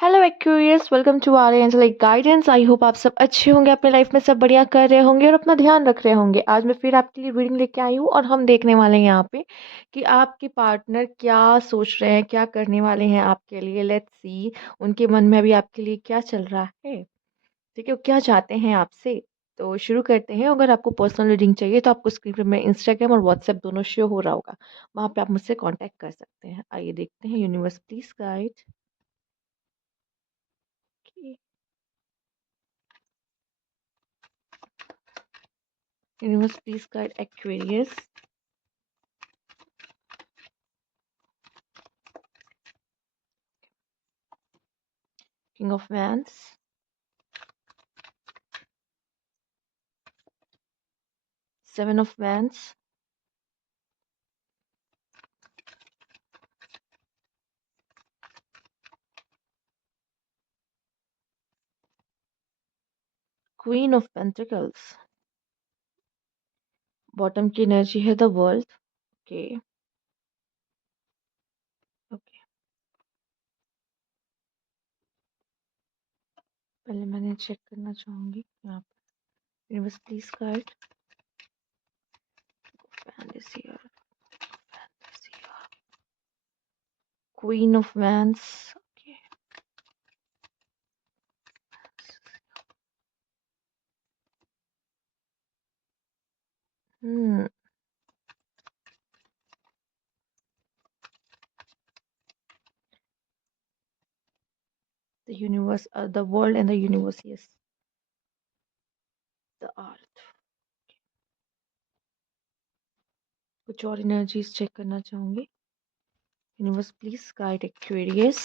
Hello Aquarius, welcome to our angelic guidance. I hope आप सब अच्छे होंगे, अपने लाइफ में सब बढ़िया कर रहे होंगे और अपना ध्यान रख रहे होंगे। आज मैं फिर आपके लिए रीडिंग लेके आई हूँ और हम देखने वाले हैं यहाँ पे कि आपके पार्टनर क्या सोच रहे हैं, क्या करने वाले हैं आपके लिए। लेट्स सी उनके मन में अभी आपके लिए क्या चल रहा है। ठीक है, वो क्या चाहते हैं आपसे। तो शुरू करते हैं। अगर आपको पर्सनल रीडिंग चाहिए तो आपको स्क्रीन पर मैं इंस्टाग्राम और व्हाट्सएप दोनों शो हो रहा होगा, वहाँ पे आप मुझसे कॉन्टैक्ट कर सकते हैं। आइए देखते हैं। Universe please guide. Universe, please guide Aquarius. King of Wands. Seven of Wands. Queen of Pentacles. Bottom की एनर्जी है द वर्ल्ड। ओके ओके, पहले मैंने चेक करना चाहूंगी यहाँ पर। Universe please guide queen of wands. Okay, hmm the universe, the world and the universe, yes, the earth। कुछ और एनर्जीज चेक करना चाहूंगी। Universe please guide Aquarius.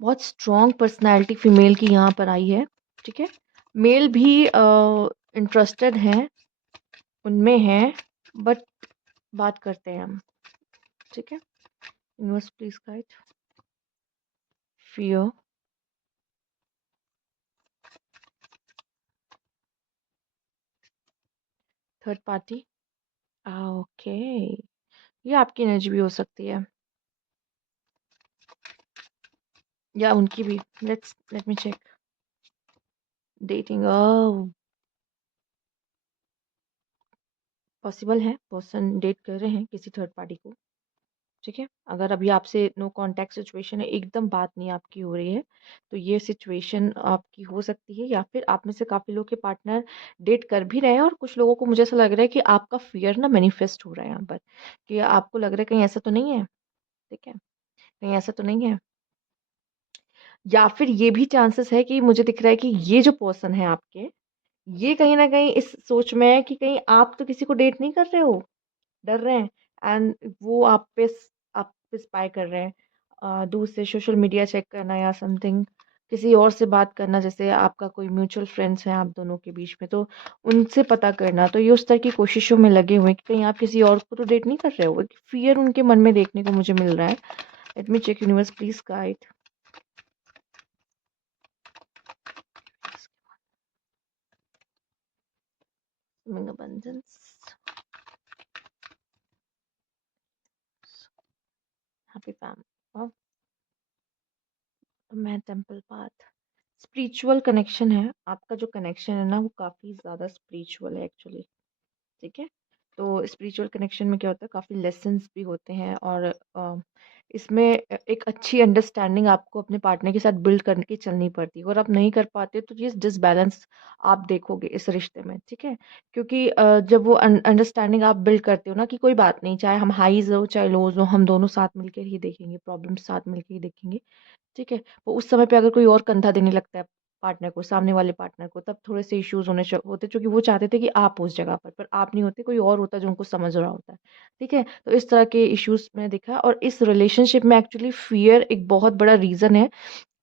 बहुत स्ट्रॉन्ग पर्सनालिटी फीमेल की यहाँ पर आई है। ठीक है, मेल भी इंटरेस्टेड हैं, उनमें हैं, बट बात करते हैं हम। ठीक है, universe please guide fear. Third party. Okay, ये आपकी एनर्जी भी हो सकती है या उनकी भी। Let me check. Dating, possible है पर्सन डेट कर रहे हैं किसी थर्ड पार्टी को। ठीक है, अगर अभी आपसे नो कांटेक्ट सिचुएशन है, एकदम बात नहीं आपकी हो रही है, तो ये सिचुएशन आपकी हो सकती है। या फिर आप में से काफ़ी लोग के पार्टनर डेट कर भी रहे हैं और कुछ लोगों को मुझे ऐसा लग रहा है कि आपका फियर ना मैनिफेस्ट हो रहा है यहाँ पर, कि आपको लग रहा है कहीं ऐसा तो नहीं है। ठीक है, कहीं ऐसा तो नहीं है। या फिर ये भी चांसेस है कि मुझे दिख रहा है कि ये जो पर्सन है आपके, ये कहीं ना कहीं इस सोच में है कि कहीं आप तो किसी को डेट नहीं कर रहे हो, डर रहे हैं। एंड वो आप पे स्पाई कर रहे हैं। दूर से सोशल मीडिया चेक करना या समथिंग, किसी और से बात करना, जैसे आपका कोई म्यूचुअल फ्रेंड्स हैं आप दोनों के बीच में, तो उनसे पता करना। तो ये उस तरह की कोशिशों में लगे हुए हैं कि कहीं आप किसी और को तो डेट नहीं कर रहे हो। एक फियर उनके मन में देखने को मुझे मिल रहा है। Let me check. Universe please guide abundance, happy family, मैं टेम्पल पाथ। स्पिरिचुअल कनेक्शन है आपका। जो कनेक्शन है ना, वो काफ़ी ज़्यादा स्पिरिचुअल है एक्चुअली। ठीक है, तो स्पिरिचुअल कनेक्शन में क्या होता है, काफ़ी लेसन्स भी होते हैं और इसमें एक अच्छी अंडरस्टैंडिंग आपको अपने पार्टनर के साथ बिल्ड करके चलनी पड़ती है। और आप नहीं कर पाते तो ये डिसबैलेंस आप देखोगे इस रिश्ते में। ठीक है, क्योंकि जब वो अंडरस्टैंडिंग आप बिल्ड करते हो ना, कि कोई बात नहीं, चाहे हम हाईज हो चाहे लोज हो, हम दोनों साथ मिलकर ही देखेंगे, प्रॉब्लम साथ मिलकर ही देखेंगे। ठीक है, वो उस समय पे अगर कोई और कंधा देने लगता है पार्टनर को, सामने वाले पार्टनर को, तब थोड़े से इश्यूज होते, क्योंकि वो चाहते थे कि आप उस जगह पर आप नहीं होते, कोई और होता जो उनको समझ रहा होता है। ठीक है, तो इस तरह के इश्यूज मैंने देखा। और इस रिलेशनशिप में एक्चुअली फियर एक बहुत बड़ा रीजन है।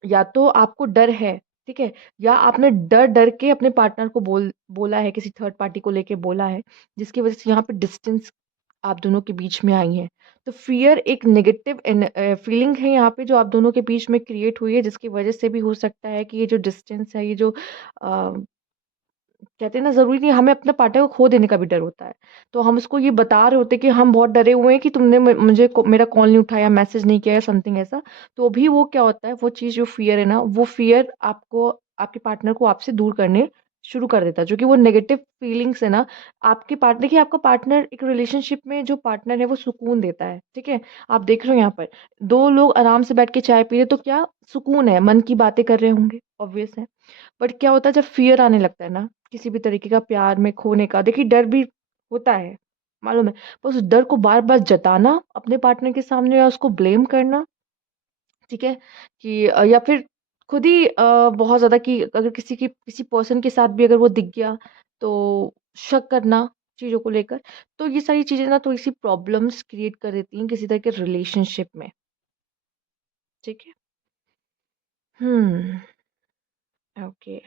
या तो आपको डर है, ठीक है, या आपने डर डर के अपने पार्टनर को बोला है, किसी थर्ड पार्टी को लेके बोला है, जिसकी वजह से यहाँ पे डिस्टेंस आप दोनों के बीच में आई है। तो फियर एक नेगेटिव फीलिंग है यहाँ पे, जो आप दोनों के बीच में क्रिएट हुई है, जिसकी वजह से भी हो सकता है कि ये जो डिस्टेंस है, ये जो कहते हैं ना, ज़रूरी नहीं हमें अपने पार्टनर को खो देने का भी डर होता है। तो हम उसको ये बता रहे होते हैं कि हम बहुत डरे हुए हैं कि तुमने मुझे मेरा कॉल नहीं उठाया, मैसेज नहीं किया या समथिंग ऐसा। तो भी वो क्या होता है, वो चीज़ जो फ़ियर है ना, वो फ़ियर आपको, आपके पार्टनर को आपसे दूर करने शुरू कर देता है। जो कि वो नेगेटिव फीलिंग्स है ना, आपके पार्टनर, देखिए आपका पार्टनर एक रिलेशनशिप में जो पार्टनर है वो सुकून देता है, ठीक है? आप देख रहे हो यहाँ पर 2 लोग आराम से बैठ के चाय पी रहे हैं तो क्या सुकून है, मन की बातें कर रहे होंगे, ऑब्वियस है। बट क्या होता है जब फ़ियर आने लगता है ना, किसी भी तरीके का प्यार में खोने का, देखिए डर भी होता है, मालूम है। पर उस डर को बार-बार जताना अपने पार्टनर के सामने या उसको ब्लेम करना, ठीक है? कि या फिर खुद ही बहुत ज़्यादा कि अगर किसी पर्सन के साथ भी अगर वो दिख गया, तो शक करना चीज़ों को लेकर। तो ये सारी चीज़ें ना थोड़ी-सी प्रॉब्लम्स क्रिएट कर देती हैं किसी तरह के रिलेशनशिप में, ठीक है? हुँ, ओके।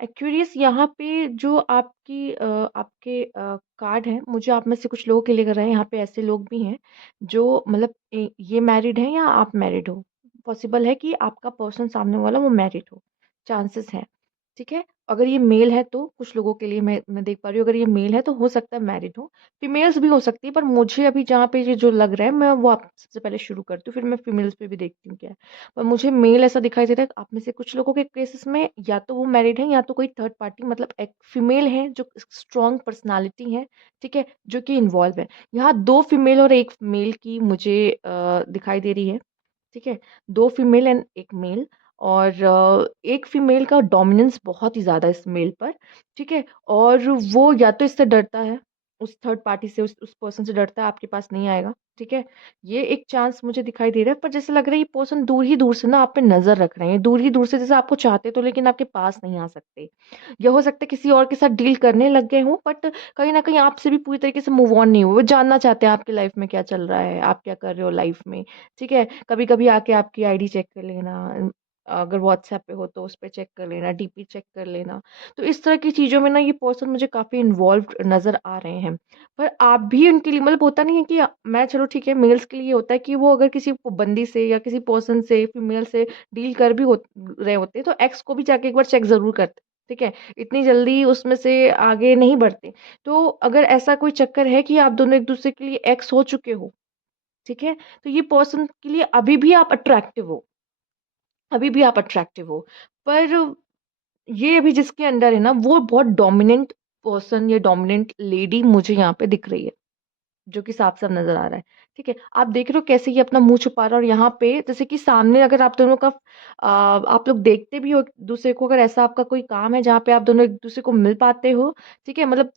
एक्वेरियस यहाँ पे जो आपके कार्ड हैं, मुझे आप में से कुछ लोगों के लिए कर रहे हैं, यहाँ पे ऐसे लोग भी हैं जो मतलब ये मैरिड हैं या आप मैरिड हो। पॉसिबल है कि आपका पर्सन सामने वाला वो मैरिड हो, चांसेस हैं, ठीक है? अगर ये मेल है तो कुछ लोगों के लिए मैं देख पा रही हूँ, अगर ये मेल है तो हो सकता है मैरिड हो, फीमेल्स भी हो सकती है, पर मुझे अभी जहाँ पे ये जो लग रहा है मैं वो आप सबसे पहले शुरू करती हूँ, फिर मैं फीमेल्स पे भी देखती हूँ क्या है। और मुझे मेल ऐसा दिखाई दे रहा है कि आप में से कुछ लोगों के केसेस में या तो वो मैरिड हैं या तो कोई थर्ड पार्टी मतलब एक फीमेल है जो स्ट्रॉन्ग पर्सनालिटी है, ठीक है? जो कि इन्वॉल्व है। यहाँ 2 फीमेल और 1 मेल की मुझे दिखाई दे रही है, ठीक है? 2 फीमेल एंड 1 मेल और एक फीमेल का डोमिनेंस बहुत ही ज़्यादा है इस मेल पर, ठीक है? और वो या तो इससे डरता है, उस थर्ड पार्टी से, उस पर्सन से डरता है, आपके पास नहीं आएगा, ठीक है? ये एक चांस मुझे दिखाई दे रहा है, पर जैसे लग रहा है ये पर्सन दूर ही दूर से ना आप पे नज़र रख रहे हैं, दूर ही दूर से जैसे आपको चाहते तो लेकिन आपके पास नहीं आ सकते। या हो सकता है किसी और के साथ डील करने लग गए हों बट कहीं न कहीं आपसे भी पूरी तरीके से मूव ऑन नहीं हुए। वो जानना चाहते हैं आपकी लाइफ़ में क्या चल रहा है, आप क्या कर रहे हो लाइफ़ में, ठीक है? कभी-कभी आके आपकी आईडी चेक कर लेना, अगर व्हाट्सएप पे हो तो उस पे चेक कर लेना, डीपी चेक कर लेना। तो इस तरह की चीज़ों में ना ये पर्सन मुझे काफ़ी इन्वॉल्व्ड नज़र आ रहे हैं। पर आप भी उनके लिए मतलब होता नहीं है कि मैं चलो ठीक है मेल्स के लिए होता है कि वो अगर किसी बंदी से या किसी पर्सन से फीमेल से डील कर भी रहे होते हैं तो एक्स को भी जाके एक बार चेक ज़रूर करते हैं, ठीक है? इतनी जल्दी उसमें से आगे नहीं बढ़ते। तो अगर ऐसा कोई चक्कर है कि आप दोनों एक-दूसरे के लिए एक्स हो चुके हो, ठीक है? तो ये पर्सन के लिए अभी भी आप अट्रैक्टिव हो, अभी भी आप अट्रैक्टिव हो। पर ये अभी जिसके अंडर है ना वो बहुत डोमिनेंट पर्सन या डोमिनेंट लेडी मुझे यहाँ पे दिख रही है। जो कि साफ-साफ नज़र आ रहा है, ठीक है? आप देख रहे हो कैसे ये अपना मुँह छुपा रहा है और यहाँ पे जैसे कि सामने अगर आप दोनों का आप लोग देखते भी हो एक-दूसरे को, अगर ऐसा आपका कोई काम है जहाँ पे आप दोनों एक-दूसरे को मिल पाते हो, ठीक है? मतलब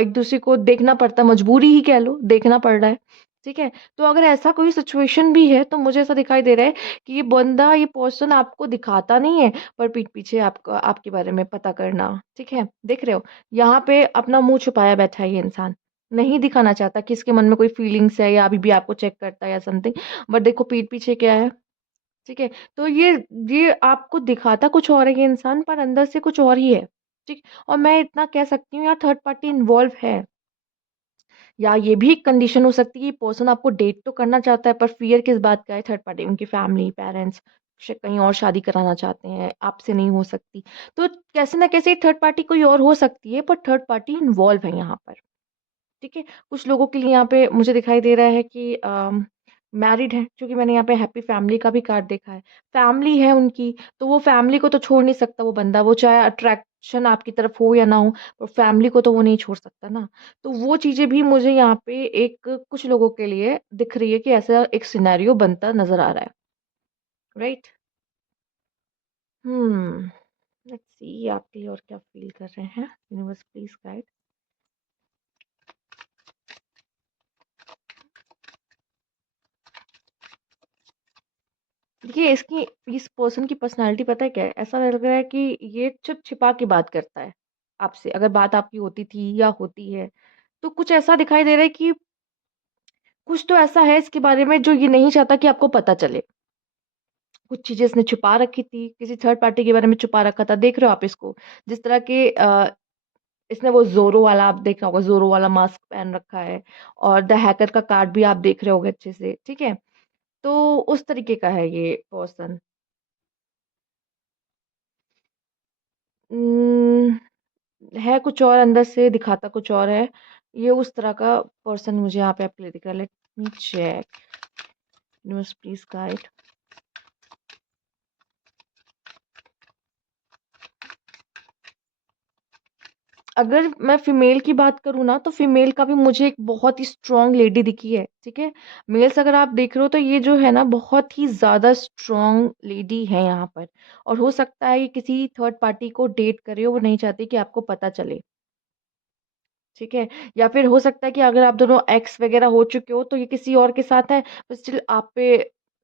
एक-दूसरे को देखना पड़ता है, मजबूरी ही कह लो, देखना पड़ रहा है, ठीक है? तो अगर ऐसा कोई सिचुएशन भी है, तो मुझे ऐसा दिखाई दे रहा है कि ये बंदा, ये पर्सन आपको दिखाता नहीं है, पर पीठ पीछे आपका आपके बारे में पता करना, ठीक है? देख रहे हो? यहाँ पे अपना मुँह छुपाया बैठा है ये इंसान। नहीं दिखाना चाहता कि इसके मन में कोई फीलिंग्स है या अभी भी आपको चेक करता है या समथिंग, बट देखो पीठ पीछे क्या है, ठीक है? तो ये आपको दिखाता कुछ और है ये इंसान, पर अंदर से कुछ और ही है, ठीक? और मैं इतना कह सकती हूँ यार थर्ड पार्टी इन्वॉल्व है। या ये भी एक कंडीशन हो सकती है कि पर्सन आपको डेट तो करना चाहता है पर फ़ियर किस बात का है, थर्ड पार्टी उनकी फैमिली, पेरेंट्स कहीं और शादी कराना चाहते हैं, आपसे नहीं हो सकती। तो कैसे ना कैसे थर्ड पार्टी कोई और हो सकती है, पर थर्ड पार्टी इन्वॉल्व है यहाँ पर। ठीक है? कुछ लोगों के लिए यहाँ पे मुझे दिखाई दे रहा है कि मैरिड हैं, क्योंकि मैंने यहाँ पे हैप्पी फैमिली का भी कार्ड देखा है। फैमिली है उनकी, तो वो फैमिली को तो छोड़ नहीं सकता वो बंदा, वो चाहे अट्रैक्शन आपकी तरफ हो या ना हो, पर फैमिली को तो वो नहीं छोड़ सकता ना। तो वो चीज़ें भी मुझे यहाँ पे एक कुछ लोगों के लिए दिख रही है कि ऐसा एक सिनेरियो बनता नज़र आ रहा है, राइट? हुँ, लेट्स सी आपके लिए और क्या फ़ील कर रहे हैं? Universe please guide. देखिए, इसकी इस पर्सन की पर्सनैलिटी पता है क्या है? ऐसा लग रहा है कि ये छुप-छिपा के बात करता है आपसे, अगर बात आपकी होती थी या होती है। तो कुछ ऐसा दिखाई दे रहा है कि कुछ तो ऐसा है इसके बारे में जो ये नहीं चाहता कि आपको पता चले। कुछ चीज़ें इसने छुपा रखी थी, किसी थर्ड पार्टी के बारे में छुपा रखा था, देख रहे हो आप इसको? जिस तरह के इसने वो ज़ोरो वाला आप देखा होगा, ज़ोरो वाला मास्क पहन रखा है और द हैकर का कार्ड भी आप देख रहे होंगे अच्छे से, ठीक है? तो उस तरीके का है ये पर्सन। उम, है कुछ और, अंदर से दिखाता कुछ और है। ये उस तरह का पर्सन मुझे यहाँ पे आपके लिए दिख रहा है। Let me check. Universe please guide. अगर मैं फीमेल की बात करूँ ना, तो फीमेल का भी मुझे एक बहुत ही स्ट्रॉन्ग लेडी दिखी है, ठीक है? मेल्स अगर आप देख रहे हो तो ये जो है ना बहुत ही ज़्यादा स्ट्रॉन्ग लेडी है यहाँ पर, और हो सकता है ये किसी थर्ड पार्टी को डेट करे हो, वो नहीं चाहती कि आपको पता चले। ठीक है? या फिर हो सकता है कि अगर आप दोनों एक्स वगैरह हो चुके हो तो ये किसी और के साथ है, पर स्टिल आप पे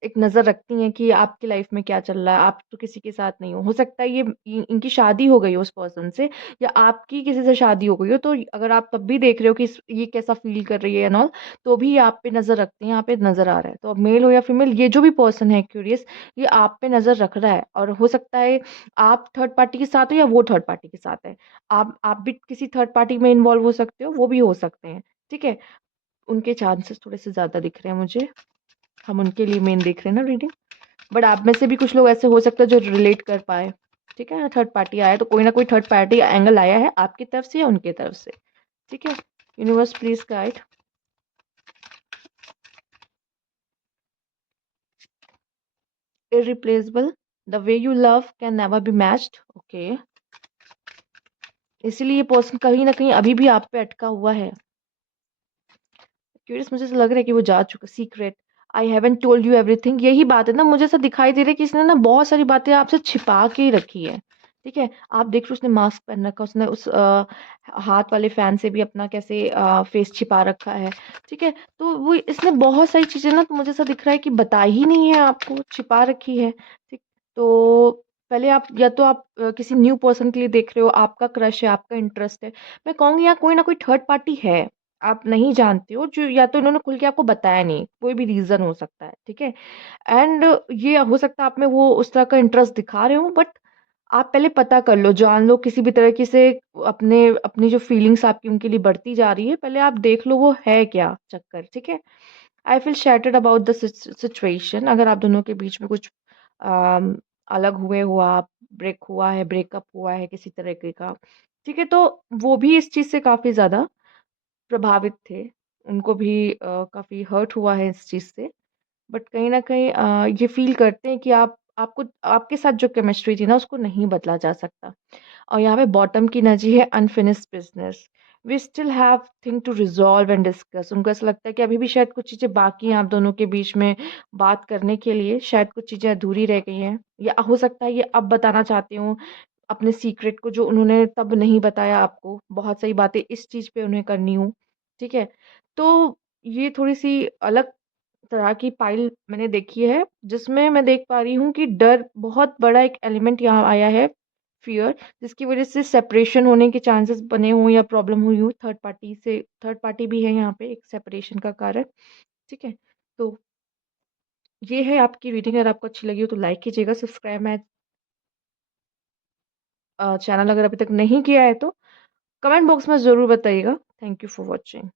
एक नज़र रखती हैं कि आपकी लाइफ में क्या चल रहा है, आप तो किसी के साथ नहीं हो। हो सकता है ये इनकी शादी हो गई हो उस पर्सन से, या आपकी किसी से शादी हो गई हो, तो अगर आप तब भी देख रहे हो कि ये कैसा फील कर रही है एंड ऑल, तो भी ये आप पे नज़र रखते हैं, यहाँ पे नज़र आ रहा है। तो अब मेल हो या फीमेल, ये जो भी पर्सन है क्यूरियस, ये आप पे नज़र रख रहा है, और हो सकता है आप थर्ड पार्टी के साथ हो या वो थर्ड पार्टी के साथ है। आप भी किसी थर्ड पार्टी में इन्वॉल्व हो सकते हो, वो भी हो सकते हैं, ठीक है? उनके चांसेस थोड़े-से ज़्यादा दिख रहे हैं मुझे। हम उनके लिए मेन देख रहे हैं ना रीडिंग। बट आप में से भी कुछ लोग ऐसे हो सकते हैं जो रिलेट कर पाएँ, ठीक है? थर्ड पार्टी आया तो कोई ना कोई थर्ड पार्टी एंगल आया है आपकी तरफ से या उनकी तरफ से, ठीक है? Universe please guide. Irreplaceable, the way you love can never be matched, okay. इसीलिए ये पर्सन कहीं न कहीं अभी भी आप पे अटका हुआ है। क्यूरियस, मुझे ऐसा लग रहा है कि वो जा चुका। Secret, I haven't told you everything, यही बात है ना, मुझे ऐसा दिखाई दे रहा है कि इसने ना बहुत सारी बातें आपसे छिपा के ही रखी है, ठीक है? आप देख रहे हो उसने मास्क पहन रखा, उसने उस हाथ वाले फैन से भी अपना कैसे फेस छिपा रखा है, ठीक है? तो वो इसने बहुत सारी चीजें ना, तो मुझे ऐसा दिख रहा है कि बताई ही नहीं है आपको, छिपा रखी है, ठीक? तो पहले आप या तो आप किसी न्यू पर्सन के लिए देख रहे हो, आपका क्रश है, आपका इंटरेस्ट है। मैं कहूंगी यहाँ कोई ना कोई थर्ड पार्टी है, आप नहीं जानते हो, जो या तो इन्होंने खुल के आपको बताया नहीं, कोई भी रीज़न हो सकता है, ठीक है? एंड ये हो सकता है आप में वो उस तरह का इंटरेस्ट दिखा रहे हो, बट आप पहले पता कर लो, जान लो किसी भी तरीके से, अपने अपनी जो फीलिंग्स आपकी उनके लिए बढ़ती जा रही है, पहले आप देख लो वो है क्या चक्कर, ठीक है? I feel shattered about the situation. अगर आप दोनों के बीच में कुछ अम, अलग हुए हो, आप ब्रेक हुआ है, ब्रेकअप हुआ है किसी तरीके का, ठीक है? तो वो भी इस चीज़ से काफ़ी ज़्यादा प्रभावित थे। उनको भी काफ़ी हर्ट हुआ है इस चीज़ से। बट कहीं न कहीं ये फ़ील करते हैं कि आप आपको आपके साथ जो केमिस्ट्री थी ना उसको नहीं बदला जा सकता। और यहाँ पे बॉटम की एनर्जी है unfinished business. We still have thing to resolve and discuss. उनको ऐसा लगता है कि अभी भी शायद कुछ चीज़ें बाकी हैं आप दोनों के बीच में बात करने के लिए, शायद कुछ चीज़ें अधूरी रह गई हैं, या हो सकता है ये अब बताना चाहते हों अपने सीक्रेट को, जो उन्होंने तब नहीं बताया आपको। बहुत सारी बातें इस चीज़ पे उन्हें करनी हो, ठीक है? तो ये थोड़ी-सी अलग तरह की पाइल मैंने देखी है, जिसमें मैं देख पा रही हूँ कि डर बहुत बड़ा एक एलिमेंट यहाँ आया है, फ़ियर, जिसकी वज़ह से सेपरेशन होने के चांसेस बने हों या प्रॉब्लम हुई हो थर्ड पार्टी से। थर्ड पार्टी भी है यहाँ पे एक सेपरेशन का कारण, ठीक है? तो ये है आपकी रीडिंग। अगर आपको अच्छी लगी हो तो लाइक कीजिएगा, सब्सक्राइब माय चैनल अगर अभी तक नहीं किया है तो कमेंट बॉक्स में ज़रूर बताइएगा। Thank you for watching.